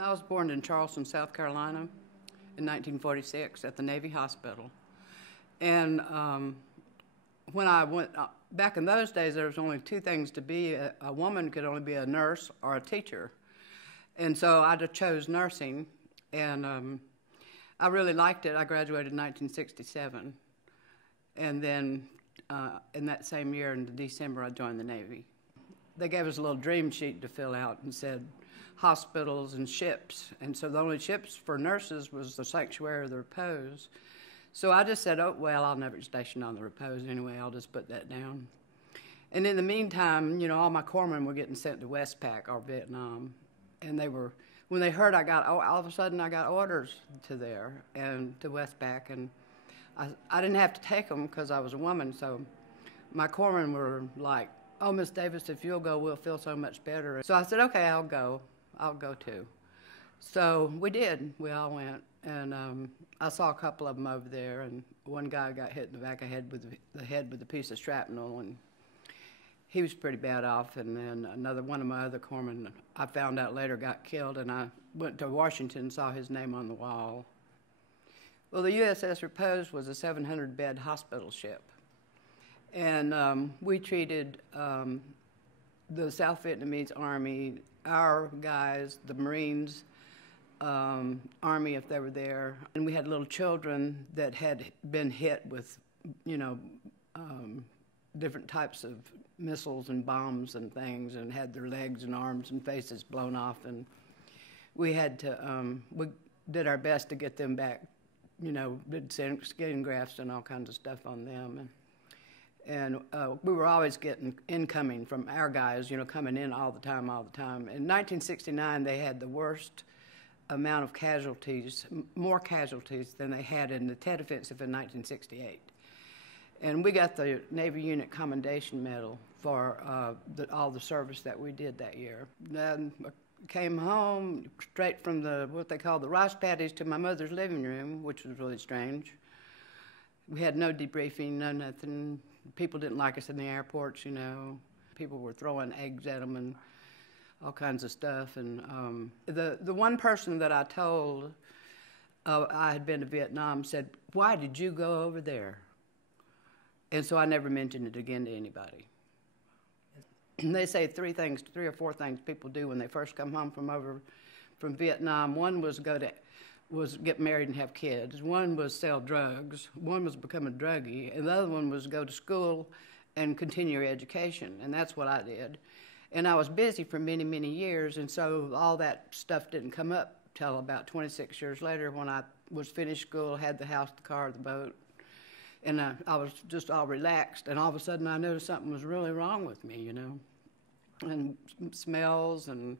I was born in Charleston, South Carolina in 1946 at the Navy Hospital. And when I went, back in those days, there was only two things to be. A woman could only be a nurse or a teacher. And so I just chose nursing, and I really liked it. I graduated in 1967. And then in that same year, in December, I joined the Navy. They gave us a little dream sheet to fill out and said hospitals and ships. And so the only ships for nurses was the Sanctuary of the Repose. So I just said, oh, well, I'll never station on the Repose anyway. I'll just put that down. And in the meantime, you know, all my corpsmen were getting sent to Westpac or Vietnam. And they were, when they heard all of a sudden I got orders to there and to Westpac. And I didn't have to take them because I was a woman. So my corpsmen were like, oh, Miss Davis, if you'll go, we'll feel so much better. So I said, okay, I'll go. I'll go too. So we did. We all went. And I saw a couple of them over there, and one guy got hit in the back of the head with a piece of shrapnel, and he was pretty bad off. And then one of my other corpsmen, I found out later, got killed, and I went to Washington and saw his name on the wall. Well, the USS Repose was a 700-bed hospital ship. And we treated the South Vietnamese Army, our guys, the Marines, Army if they were there. And we had little children that had been hit with, you know, different types of missiles and bombs and things, and had their legs and arms and faces blown off. And we had to, we did our best to get them back, you know, did skin grafts and all kinds of stuff on them. And we were always getting incoming from our guys, you know, coming in all the time. In 1969, they had the worst amount of casualties, more casualties than they had in the Tet Offensive in 1968. And we got the Navy Unit Commendation Medal for all the service that we did that year. Then I came home straight from what they call the rice paddies to my mother's living room, which was really strange. We had no debriefing, no nothing. People didn't like us in the airports, you know. People were throwing eggs at them and all kinds of stuff. And the one person that I told I had been to Vietnam said, why did you go over there? And so I never mentioned it again to anybody. And they say three or four things people do when they first come home from Vietnam. One was get married and have kids. One was sell drugs. One was become a druggie. And the other one was go to school and continue your education. And that's what I did. And I was busy for many, many years, and so all that stuff didn't come up till about 26 years later when I was finished school, had the house, the car, the boat, and I was just all relaxed. And all of a sudden I noticed something was really wrong with me, you know, and smells and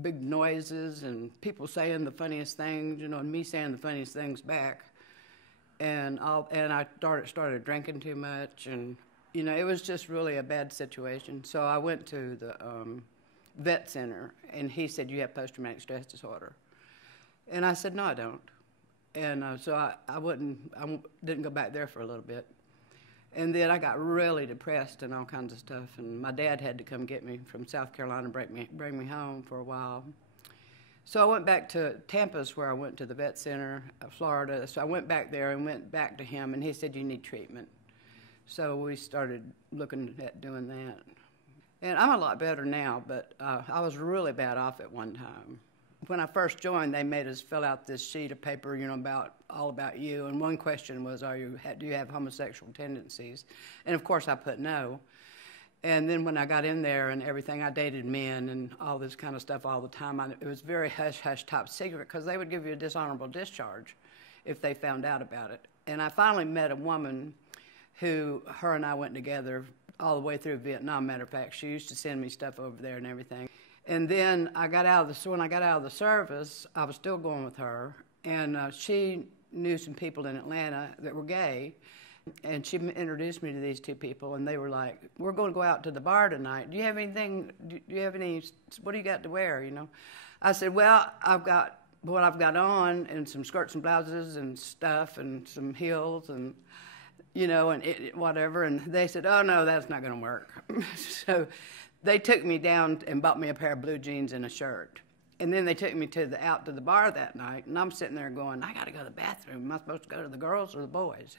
big noises and people saying the funniest things, you know, and me saying the funniest things back. And I started drinking too much, and you know, it was just really a bad situation. So I went to the vet center, and he said, you have post-traumatic stress disorder. And I said, no, I don't. And so I didn't go back there for a little bit. And then I got really depressed and all kinds of stuff, and my dad had to come get me from South Carolina and bring me home for a while. So I went back to Tampa, where I went to the vet center, Florida. So I went back there and went back to him, and he said, you need treatment. So we started looking at doing that. And I'm a lot better now, but I was really bad off at one time. When I first joined, they made us fill out this sheet of paper, you know, all about you. And one question was, do you have homosexual tendencies? And of course I put no. And then when I got in there and everything, I dated men and all this kind of stuff all the time. It was very hush-hush top secret, because they would give you a dishonorable discharge if they found out about it. And I finally met a woman her and I went together all the way through Vietnam. Matter of fact, she used to send me stuff over there and everything. And then when I got out of the service, I was still going with her, and she knew some people in Atlanta that were gay, and she introduced me to these two people, and they were like, we're going to go out to the bar tonight. Do you have anything, what do you got to wear, you know? I said, well, I've got what I've got on, and some skirts and blouses and stuff, and some heels, and you know, and whatever. And they said, oh, no, that's not going to work. So they took me down and bought me a pair of blue jeans and a shirt. And then they took me out to the bar that night, and I'm sitting there going, I got to go to the bathroom. Am I supposed to go to the girls or the boys?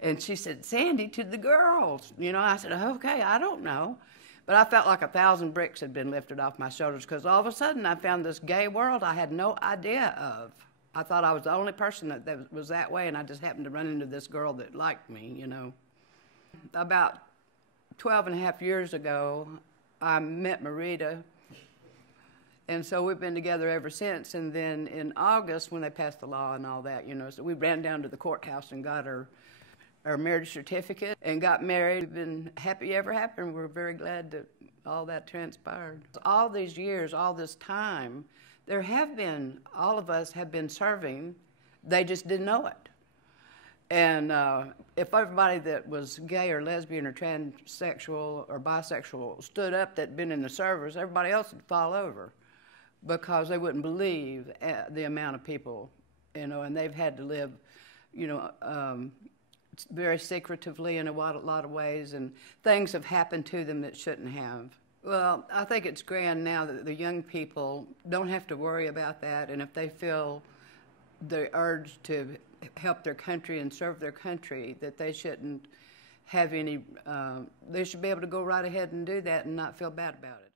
And she said, Sandy, to the girls. You know, I said, okay, I don't know. But I felt like 1,000 bricks had been lifted off my shoulders because all of a sudden I found this gay world I had no idea of. I thought I was the only person that was that way, and I just happened to run into this girl that liked me, you know. About 12 and a half years ago, I met Marita, and so we've been together ever since. And then in August, when they passed the law and all that, you know, so we ran down to the courthouse and got our marriage certificate and got married. We've been happy ever after, and we're very glad that all that transpired. All these years, all this time, all of us have been serving, they just didn't know it. And if everybody that was gay or lesbian or transsexual or bisexual stood up that'd been in the service, everybody else would fall over because they wouldn't believe the amount of people, you know, and they've had to live, you know, very secretively in a lot of ways, and things have happened to them that shouldn't have. Well, I think it's grand now that the young people don't have to worry about that, and if they feel the urge to help their country and serve their country, that they shouldn't have any, they should be able to go right ahead and do that and not feel bad about it.